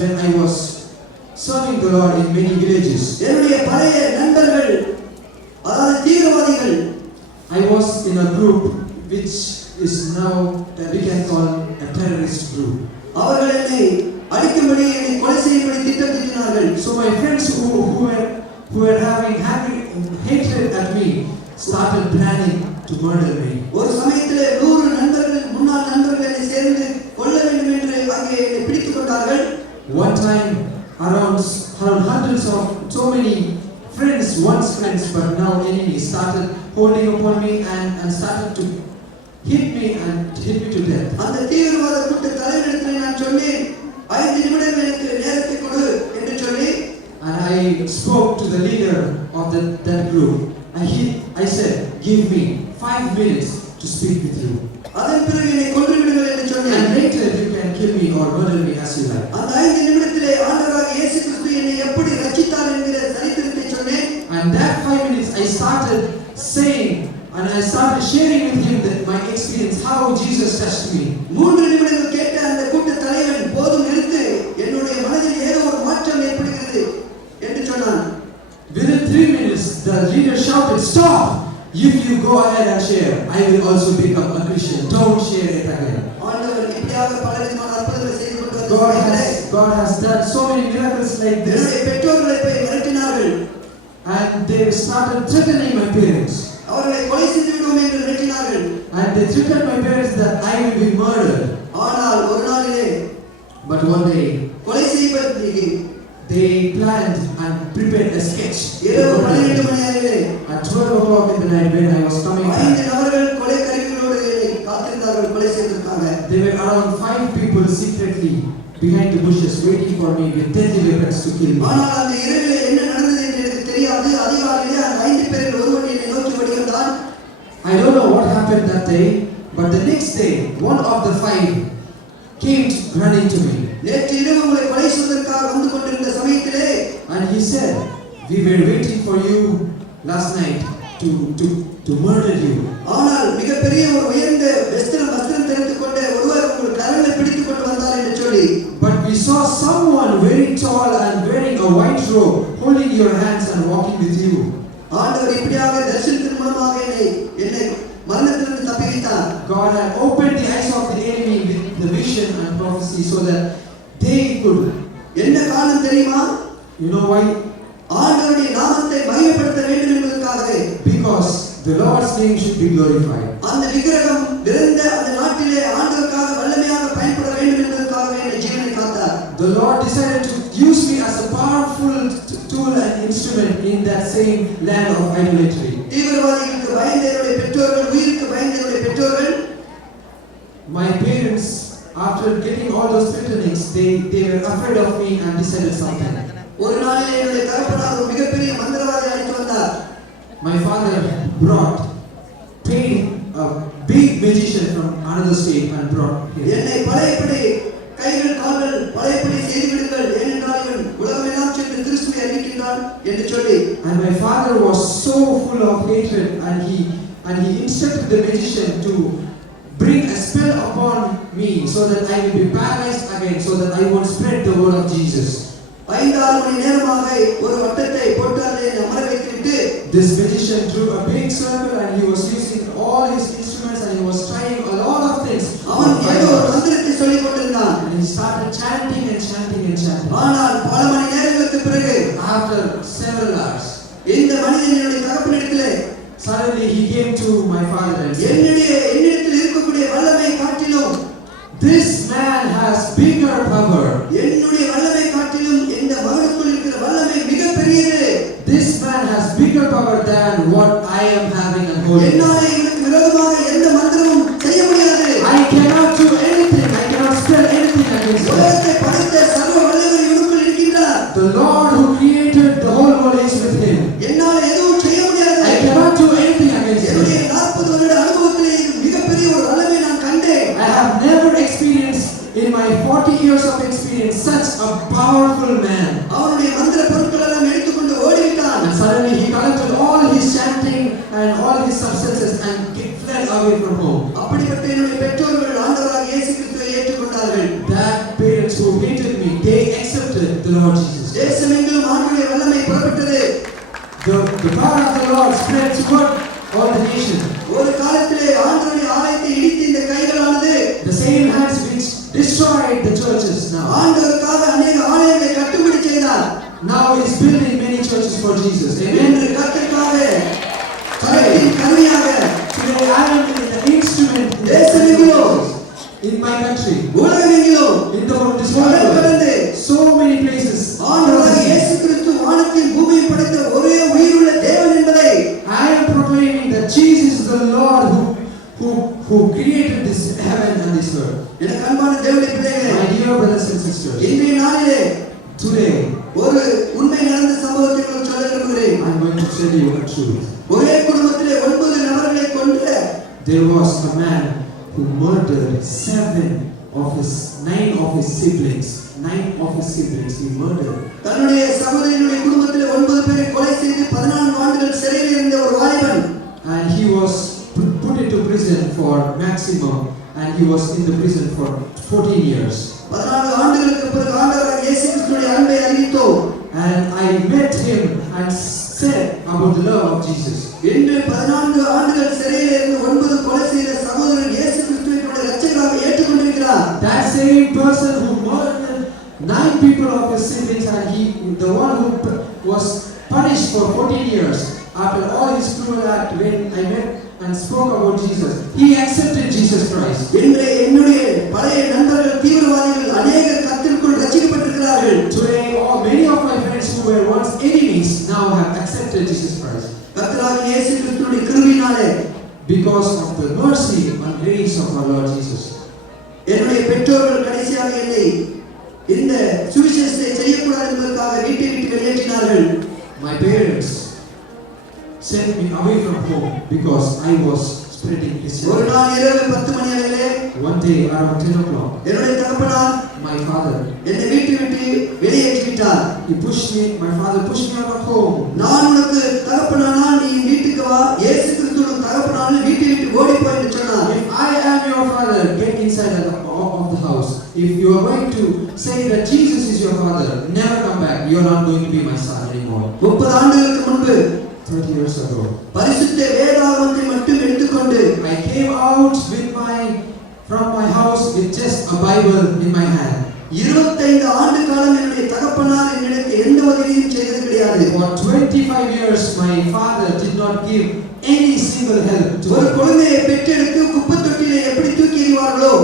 when I was serving the Lord in many villages. என்னுடைய பழைய நண்பர்கள் அதாவது தீவிரவாதிகள் I was in a group which is now we can call a terrorist group. அவர்கள் என்னை அழிக்கும்படி என்னை கொலை செய்யும்படி திட்டம் தீட்டினார்கள். So my friends who were having hatred at me started planning to murder me. ஒரு சமயத்திலே 100 நண்பர்கள் முன்னாள் நண்பர்கள் என்னை சேர்ந்து கொல்ல வேண்டும் என்று அங்கே என்னை பிடித்துக் கொண்டார்கள். One time around hundreds of so many friends, once friends but now enemies, started holding upon me and started to hit me to death. அந்த தீவிரவாத கூட்ட தலைவரிடத்தில் நான் சொன்னேன் 5 நிமிடங்கள் எனக்கு நேரத்தை கொடு என்று சொல்லி and I spoke to the leader of that group and I said, give me 5 minutes to speak with you. அதன் பிறகு என்னை கொன்று விடுங்கள் என்று சொன்னேன். And later you can kill me or murder me as you like. அந்த 5 நிமிடத்திலே ஆண்டவராகிய இயேசு கிறிஸ்து என்னை எப்படி ரட்சித்தார் என்கிற சரித்திரத்தை சொன்னேன். And that 5 minutes I started saying and I started sharing with him that my experience how Jesus touched me. 3 நிமிடங்கள் கேட்ட அந்த கூட்ட தலைவன் போதும் நிறுத்து என்னுடைய மனதில் ஏதோ ஒரு மாற்றம் ஏற்படுகிறது என்று சொன்னான். Within 3 minutes the leader shouted, stop! If you go ahead and share, I will also become a Christian. Don't share it again. ஆண்டவர் இப்படியாக பலவிதமான அற்புதங்களை செய்து கொண்டு வந்தார். God has done so many miracles like this. என்னுடைய பெற்றோர்களை போய் மிரட்டினார்கள். And they started threatening my parents. அவர்களை கொலை செய்து விடுவோம் என்று மிரட்டினார்கள். And they threatened my parents that I will be murdered. ஆனால் ஒரு நாளிலே But one day கொலை செய்வதற்கு they planned and prepared a sketch. இரவு 12 மணி அளவிலே At 12 o'clock in the night when I was coming back, 5 நபர்கள் கொலை கருவிகளோடு காத்திருந்தார்கள் கொலை செய்வதற்காக. there were around 5 people secretly behind the bushes waiting for me with deadly weapons to kill me. ஆனால் அந்த இரவிலே என்ன நடந்தது என்று எனக்கு தெரியாது. அதிகாலையிலே அந்த 5 பேரில் ஒருவன் என்னை நோக்கி வருகிறான். I don't know what happened that day, but the next day one of the 5 came running to me. நேற்று இரவு உங்களை கொலை செய்வதற்காக வந்து கொண்டிருந்த சமயத்திலே And he said, we were waiting for you last night to murder you. ஆனால் மிகப்பெரிய ஒரு உயர்ந்த வஸ்திரம் தரித்துக் கொண்ட ஒருவர் உங்கள் கரங்களை பிடித்துக் கொண்டு வந்தார் என்று சொல்லி But we saw someone very tall and wearing a white robe holding your hands and walking with you. ஆண்டவர் இப்படியாக தரிசனத்தின் மூலமாக என்னை மரணத்திலிருந்து தப்பி வைத்தார். God had opened the eyes of the enemy with the vision and prophecy so that they could. என்ன காரணம் தெரியுமா? You know why? ஆண்டவருடைய நாமத்தை மகிமைப்படுத்த வேண்டும் என்பதற்காகவே. Because the Lord's name should be glorified. அந்த விக்கிரகம் விருந்த அந்த நாட்டிலே ஆண்டவருக்காக வல்லமையாக பயன்பட வேண்டும் என்பதற்காகவே என்னை ஜீவனை காத்தார். The Lord decided to use me as a powerful tool and instrument in that same land of idolatry. தீவிரவாதிகளுக்கு பயந்த என்னுடைய பெற்றோர்கள், உயிருக்கு பயந்த என்னுடைய பெற்றோர்கள், my parents, after getting all those threatenings, they were afraid of me and decided something. ஒரு நாளிலே என்னுடைய தகப்பனார் ஒரு மிகப்பெரிய மந்திரவாதி அழைத்து வந்தார். My father paid a big magician from another state and brought him. என்னை பழையபடி கைகள் கால்கள் பழையபடி செய்து விடுங்கள், ஏனென்றால் இவன் உலகமெல்லாம் சென்று கிறிஸ்துவை அறிவிக்கின்றான் என்று சொல்லி. And my father was so full of hatred and he instructed the magician to bring a spell upon me so that I will be paralyzed again, so that I won't spread the word of Jesus. 5-6 மணி நேரமாக ஒரு வட்டத்தை போட்டு அதை அமர வைத்துவிட்டு this magician drew a big circle and he was using all his instruments and he was trying a lot of things. அவன் ஏதோ ஒரு மந்திரத்தை சொல்லிக் கொண்டிருந்தான். And he started chanting and chanting and chanting. ஆனால் பல மணி நேரங்களுக்கு பிறகு after several hours இந்த மனிதன் என்னுடைய தகப்பனிடத்திலே suddenly he came to my father and said, என்னிடத்தில் இருக்கக்கூடிய வல்லமை காட்டிலும் this man has bigger power. என்னுடைய வல்லமை காட்டிலும் இந்த மகனுக்குள் இருக்கிற வல்லமை மிகப்பெரியது. This man has bigger power than what I am having and holding. என்னாலே இவனுக்கு விரோதமாக எந்த மந்திரமும் செய்ய முடியாது. I cannot do anything. I cannot spell anything against him. உலகத்தை படைத்த சர்வ வல்லவர் இவனுக்குள் இருக்கின்றார். The Lord who created the whole world is with him. என்னாலே எதுவும் செய்ய முடியாது. I cannot do anything against him. என்னுடைய 40 வருட அனுபவத்திலே மிகப்பெரிய ஒரு வல்லமை நான் கண்டேன். I have never experienced in my 40 years of experience such a powerful man. அவனுடைய மந்திர பொருட்கள் எல்லாம் எடுத்துக்கொண்டு ஓடிவிட்டான். And suddenly he collected all his chanting and all his substances and fled away from home. அப்படிப்பட்ட என்னுடைய பெற்றோர்கள் ஆண்டவராகிய இயேசு கிறிஸ்துவை ஏற்றுக்கொண்டார்கள். That parents who hated me, they accepted the Lord Jesus. தேசமெங்கிலும் ஆண்டவருடைய வல்லமை புறப்பட்டது. The power of the Lord spread throughout all the nations. ஒரு காலத்திலே ஆண்டவருடைய ஆலயத்தை இடித்த இந்த கைகளானது The same hands which destroyed the churches now. ஆண்டவருக்காக अनेक ஆலயங்களை கட்டும்படி செய்தார். Now he is building many churches for Jesus. Amen. என்று கர்த்தருக்காக கரத்தின் கருவியாக Today I am the instrument in my country. உலகமெங்கிலும் In the world, this world, so many places. ஆண்டவராகிய இயேசு கிறிஸ்து வானத்தையும் பூமியையும் படைத்த ஒரே உயிருள்ள தேவன் என்பதை I am proclaiming that Jesus is the Lord who created this heaven and this earth. எனக்கு அன்பான தேவனுடைய பிள்ளைகளே, My dear brothers and sisters, இன்றைய நாளிலே today ஒரு உண்மை நடந்த சம்பவத்தை உங்களுக்கு சொல்ல விரும்புகிறேன். I am going to tell you a truth. ஒரே குடும்பத்திலே 9 நபர்களை கொன்ற There was a man who murdered 9 of his siblings. 9 of his siblings he murdered. தன்னுடைய சகோதரனுடைய குடும்பத்திலே 9 பேரை கொலை செய்து 14 ஆண்டுகள் சிறையில் இருந்த ஒரு வாலிபன். And he was put into prison for maximum, and he was in the prison for 14 years. 14 ஆண்டுகளுக்கு பிறகு ஆண்டவராகிய இயேசு கிறிஸ்துவின் அன்பை அறிவித்தோம். And I met him and said about the love of Jesus. இன்று 14 ஆண்டுகள் சிறையில் இருந்து 9 கொலை செய்த சகோதரன் இயேசு கிறிஸ்துவை தன்னுடைய இரட்சகராக ஏற்றுக்கொண்டிருக்கிறார். That same person who murdered 9 people of his siblings, and he, the one who was punished for 14 years after all his cruel act, when I met and spoke about Jesus, he accepted Jesus Christ. இன்று என்னுடைய பழைய நண்பர்கள் தீவிரவாதிகள் அநேகர் கர்த்தருக்குள் ரட்சிக்கப்பட்டிருக்கிறார்கள். Today, many of my friends who were once enemies now have accepted Jesus Christ. கர்த்தராகிய இயேசு கிறிஸ்துவின் கிருபையினாலே, because of the mercy and grace of our Lord Jesus. என்னுடைய பெற்றோர்கள் கடைசியாக என்னை இந்த சுவிசேஷத்தை செய்யக்கூடாது என்பதற்காக வீட்டை விட்டு வெளியேற்றினார்கள். My parents sent me away from home because I was spreading ஒரு Islam. நாள் இரவு 10 மணி அளவிலே One day around 10 o'clock, என்னுடைய தகப்பனார் my father, என்னை வீட்டை விட்டு வெளியேற்றி விட்டார். my father pushed me out of home. நான் உனக்கு தகப்பனானால் நீ வீட்டுக்கு வா, இயேசு கிறிஸ்து உனக்கு தகப்பனானால் வீட்டை விட்டு ஓடி போ என்று சொன்னார். If I am your father, get inside of the house. If you are going to say that Jesus is your father, never come back. You are not going to be my son anymore. 30 ஆண்டுகளுக்கு முன்பு 30 years ago, பரிசுத்த வேதாகமத்தை மட்டும் எடுத்துக்கொண்டு I came out from my house with just a Bible in my hand. 25 ஆண்டு காலம் என்னுடைய தகப்பனார் எனக்கு எந்த உதவியும் செய்தது கிடையாது. For 25 years, my father did not give any single help to ஒரு me. குழந்தையை பெற்றெடுத்து குப்பை தொட்டியிலே எப்படி தூக்கி எறிவார்களோ,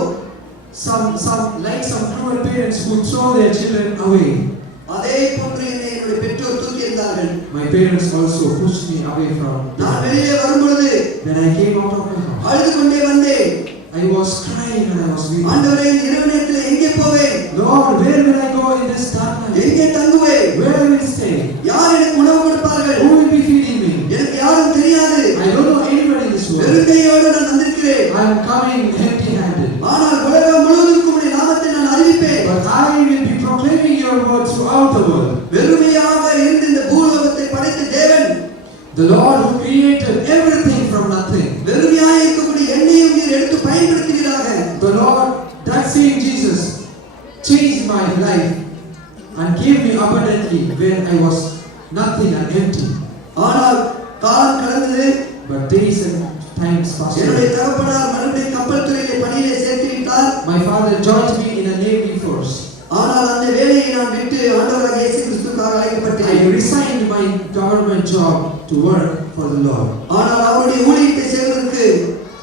some cruel parents who throw their children away. அதே போன்று என்னுடைய பெற்றோர் தூக்கி எறிந்தார்கள். My parents also pushed me away from. நான் வெளியே வரும்பொழுது When I came out of my house, அழுது கொண்டே வந்தேன். I was crying and I was weeping. ஆண்டவரே, இந்த இரவு நேரத்தில் எங்கே போவேன்? Lord, where will I go in this dark night? எங்கே தங்குவேன்? Where will I stay? யார் எனக்கு உணவு கொடுப்பார்கள்? Who will be feeding me? எனக்கு யாரும் தெரியாது. I don't know anybody in this world. வெறுங்கையோடு நான் வந்திருக்கிறேன். I am coming empty-handed. ஆனால் உலகம் முழுவதும் உம்முடைய நாமத்தை நான் அறிவிப்பேன். But I will be proclaiming your word throughout the world. வெறுமையாக இருந்து இந்த பூலோகத்தை படைத்த தேவன், The Lord who created everything from nothing. வெறுமையாக இருக்கக்கூடிய என்னையும் நீர் எடுத்து பயன்படுத்துகிறாங்க. The Lord, that same Jesus, changed my life and gave me abundantly when I was nothing and empty. ஆனால் காலம் கடந்தது. But days and times passed என்னுடைய away. தகப்பனார் மறுபடியும் கப்பல் துறையிலே பணியிலே சேர்த்து விட்டார். My father joined me in a navy force. ஆனால் அந்த வேலையை நான் விட்டு ஆண்டவராகிய இயேசு கிறிஸ்துவுக்காக அழைக்கப்பட்டேன். I resigned my government job to work for the Lord. ஆனால் அவருடைய ஊழியத்தை செய்வதற்கு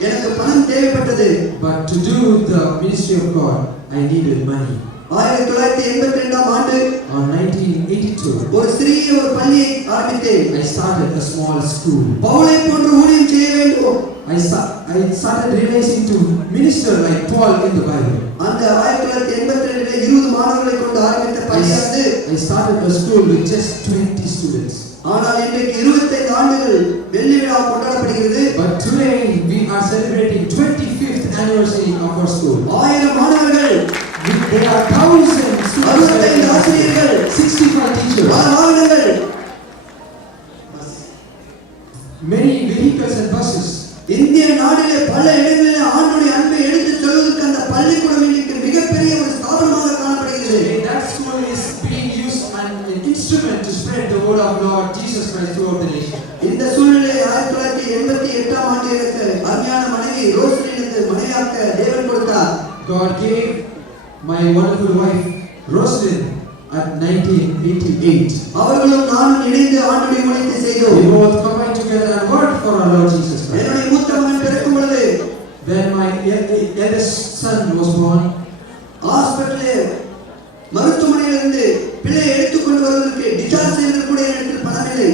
எனக்கு பணம் தேவைப்பட்டது. But to do the ministry of God, I needed money. 1982 ஆண்டு On 1982, ஒரு சிறிய ஒரு பள்ளியை ஆரம்பித்தேன். I started a small school. பவுலை போன்று ஊழியம் செய்ய வேண்டும். I started realizing to minister like Paul in the Bible. அந்த 1982 20 மாணவர்களை கொண்டு ஆரம்பித்த பள்ளியானது I started a school with just 20 students. ஆனால் இன்றைக்கு 25 ஆண்டுகள் வெள்ளி விழா கொண்டாடப்படுகிறது. But today we are celebrating 25th anniversary of our school. 1000 மாணவர்கள், There are thousands, 65 ஆசிரியர்கள், 65 teachers, வாகனங்கள், many vehicles and buses. இந்திய நாட்டிலே பல இடங்களில் ஆண்டவருடைய அன்பை எடுத்துச் சொல்வதற்கு அந்த பள்ளிக்கூடம் இன்னைக்கு மிகப்பெரிய ஒரு ஸ்தாபனமாக காணப்படுகிறது. That school is being ரோஸ்லினுக்கு மனைவியாக்க தேவன் கொடுத்தார். God gave my wonderful wife Roslyn at 1988. அவர்களும் நானும் இணைந்து ஆண்டுடைய ஊழியத்தை செய்தோம். We both combined together and worked for our Lord Jesus Christ. என்னுடைய மூத்த மகன் பிறக்கும் பொழுது When my eldest son was born, ஹாஸ்பிடலில் மருத்துவமனையிலிருந்து பிள்ளை எடுத்துக்கொண்டு வருவதற்கு டிஸ்சார்ஜ் செய்வதற்கு கூட எனக்கு பணம் இல்லை.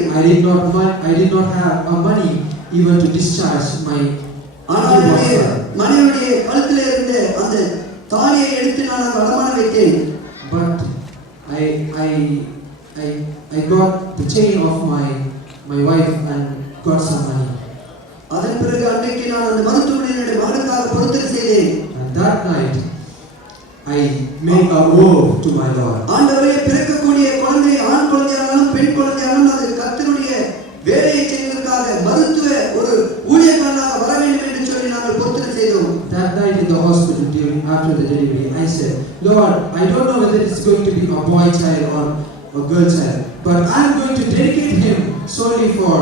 I did not have money even to discharge my ஆனால் மனைவியுடைய கழுத்தில் இருந்த அந்த தாலியை எடுத்து நான் அடமான வைத்தேன். But I got the chain of my wife and got some money. அதன் பிறகு அன்றைக்கு நான் அந்த மருத்துவமனையினுடைய மகனுக்காக பொருத்தனை செய்தேன். And that night I made a oath to my Lord. ஆண்டவரே, பிறக்கக்கூடிய குழந்தை ஆண் குழந்தையானாலும் பெண் குழந்தையானாலும் அது கர்த்தருடைய வேலையை செய்வதற்காக மருத்துவ ஒரு ஊழியக்காரனாக வர வேண்டும் என்று சொல்லி நாங்கள் பொருத்தனை செய்தோம். That night in the hospital after the delivery, I said, Lord, I don't know whether it's going to be a boy child or a girl child, but I'm going to dedicate him solely for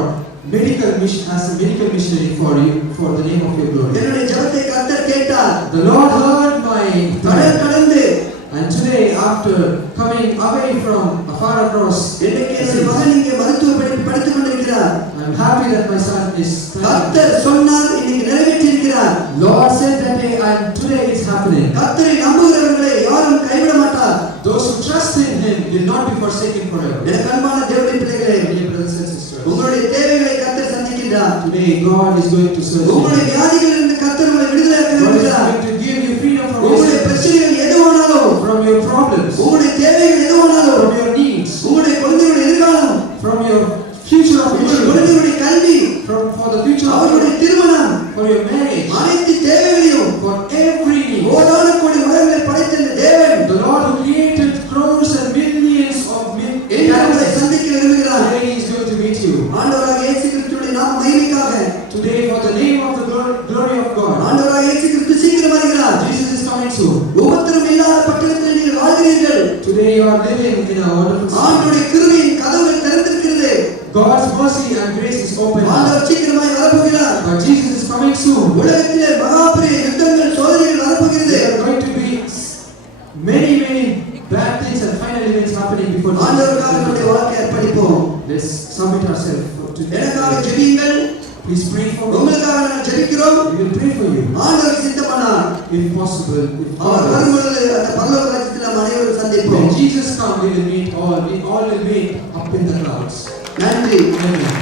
medical mission, as a medical missionary for you, for the name of your glory. என்னுடைய ஜெபத்தை கர்த்தர் கேட்டார். The Lord heard my கடல் கடந்து and today, after coming away from afar across, இன்றைக்கு என் மகன் இங்கே மருத்துவ படிப்பு படித்துக் கொண்டிருக்கிறார். I'm happy that my son is கர்த்தர் சொன்னார், இன்னைக்கு நிறைவேற்றி இருக்கிறார். Lord said that day and today it's happening. கர்த்தரை நம்புகிறவர்களை யாரும் கைவிட மாட்டார். Those who trust in Him will not be forsaken forever. எனக்கு அன்பான தேவனுடைய பிள்ளைகளே, Dear brothers and sisters, உங்களுடைய தேவைகளை கர்த்தர் சந்திக்கிறார். today God is going to serve you. உங்களுடைய வியாதிகளிலிருந்து கர்த்தர் உங்களை விடுதலையாக்க God is விரும்புகிறார். going to give you freedom from உங்களுடைய பிரச்சனைகள் எதுவானாலும், from your problems, உங்களுடைய தேவைகள் எதுவானாலும், from your needs, உங்களுடைய குழந்தைகளுடைய எதிர்காலம், from your future of உங்களுடைய children, குழந்தைகளுடைய கல்வி, for the future of அவர்களுடைய திருமணம், for your marriage, அனைத்து தேவைகளையும் for every need. கோடான கோடி உலகங்களை படைத்த இந்த தேவன் The Lord who created crores and millions of உங்களை சந்திக்க விரும்புகிறார். today He is going to meet you. ஆண்டவராக இயேசு கிறிஸ்துவின் நாம மகிமைக்காக Today, for the name of the glory of God, ஆண்டவராக இயேசு கிறிஸ்து சீக்கிரம் வருகிறார். Jesus is coming soon. உபத்திரம் இல்லாத பட்டணத்தில் நீங்கள் வாழ்கிறீர்கள். Today you are living in a wonderful city. ஆண்டவருடைய கிருபையின் கதவுகள் திறந்திருக்கிறது. God's mercy and grace is open. ஆண்டவர் சீக்கிரமாய் வரப்போகிறார். But Jesus is coming soon. உலகத்திலே மகாபெரிய யுத்தங்கள் சோதனைகள் வரப்போகிறது. There are going to be many bad things and final events happening before ஆண்டவருக்காக நம்முடைய வாழ்க்கையை அர்ப்பணிப்போம். Let's submit ourselves to எனக்காக ஜெபியுங்கள். Please pray for me. உங்களுக்காக நான் ஜெபிக்கிறோம். We will pray for you. ஆண்டவர் சித்தமானார் If possible, அவர் வரும்பொழுது அந்த பரலோக ராஜ்யத்தில் நாம் அனைவரும் சந்திப்போம். when Jesus comes, we all will meet up in the clouds. நன்றி. Amen.